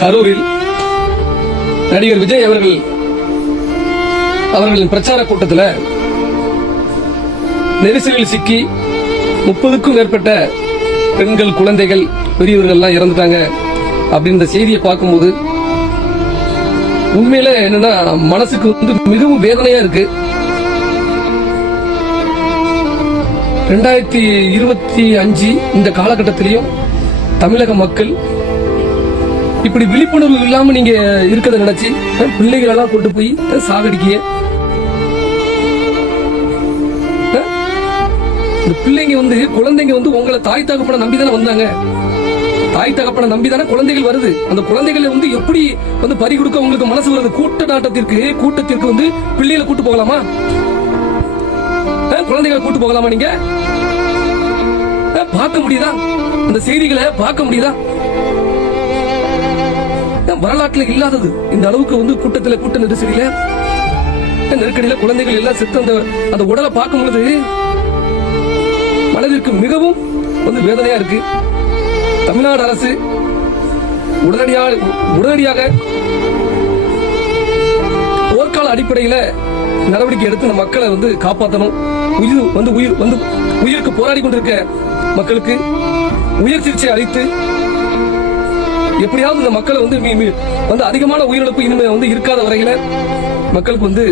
கரூரில் நடிகர் விஜய் அவர்களின் பிரச்சார கூட்டத்தில் நெரிசலில் சிக்கி 30க்கும் மேற்பட்ட பெண்கள், குழந்தைகள், பெரியவர்கள் எல்லாம் இறந்துட்டாங்க அப்படின்ற செய்தியை பார்க்கும்போது உண்மையில என்னன்னா மனசுக்கு மிகவும் வேதனையா இருக்கு. 2025 இந்த காலகட்டத்திலையும் தமிழக மக்கள் இப்படி விழிப்புணர்வு இல்லாம நீங்க இருக்கிறத நினைச்சு பிள்ளைகள் எல்லாம் கொண்டு போய் சாகடிக்க. இந்த பிள்ளைங்க குழந்தைங்க உங்களை தாய் தகப்பனை நம்பிதானே வந்தாங்க. தாய் தகப்பனை நம்பிதானே குழந்தைகள் வருது. அந்த குழந்தைகளை எப்படி பறி கொடுக்க உங்களுக்கு மனசு வருது? கூட்டத்திற்கு பிள்ளைகளை கூட்டு போகலாமா? குழந்தைகளை கூட்டு போகலாமா? நீங்க பார்க்க முடியுதா? அந்த செய்திகளை பார்க்க முடியுதா? வரலாற்றுல இல்லாதது இந்த அளவுக்கு கூட்ட நெரிசலில நெருக்கடியில குழந்தைகள் எல்லாம் செத்து அந்த உடலை பார்க்கும் பொழுது மனதிற்கு மிகவும் வேதனையா இருக்கு. தமிழ்நாடு அரசு உடனடியாக போர்க்கால அடிப்படையில நடவடிக்கை எடுத்து இந்த மக்களை காப்பாற்றணும். உயிருக்கு போராடி கொண்டிருக்க மக்களுக்கு உயிர் சிகிச்சை அளித்து எப்படியாவது இந்த மக்களை அதிகமான உயிரிழப்பு இனிமே இருக்காத வரையில மக்களுக்கு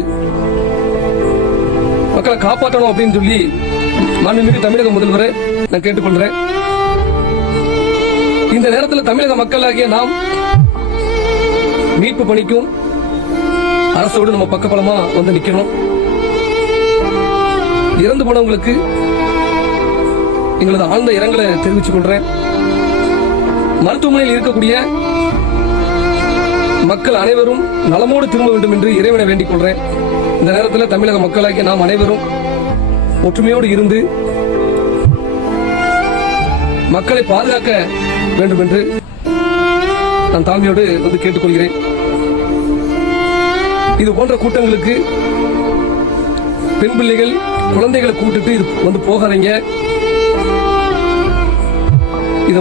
மக்களை காப்பாற்றணும் அப்படின்னு சொல்லி மாண்புமிகு தமிழக முதல்வரை நான் கேட்டுக்கொள்றேன். இந்த நேரத்தில் தமிழக மக்களாகிய நாம் மீட்பு பணிக்கும் அரசோடு நம்ம பக்கபலமா நிக்கணும். இறந்து போனவங்களுக்கு எங்களது ஆழ்ந்த இரங்கலை தெரிவித்துக் கொள்றேன். மருத்துவமனையில் இருக்கக்கூடிய மக்கள் அனைவரும் நலமோடு திரும்ப வேண்டும் என்று இறைவனை வேண்டிக் கொள்றேன். இந்த நேரத்தில் தமிழக மக்களாகிய நாம் அனைவரும் ஒற்றுமையோடு இருந்து மக்களை பாதுகாக்க வேண்டும் என்று நான் தாழ்மையோடு கேட்டுக்கொள்கிறேன். இது போன்ற கூட்டங்களுக்கு பெண் பிள்ளைகள், குழந்தைகளை கூட்டிட்டு இது போகாதீங்க. இது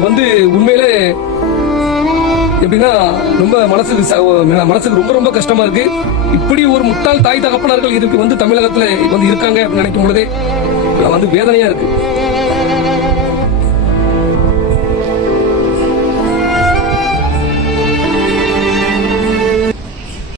உண்மையிலே எப்படின்னா ரொம்ப மனசுக்கு ரொம்ப ரொம்ப கஷ்டமா இருக்கு. இப்படி ஒரு முட்டாள் தாய் தகப்பனர்கள் இருக்கு தமிழகத்துல இருக்காங்க அப்படின்னு நினைக்கும் பொழுதே வேதனையா இருக்கு.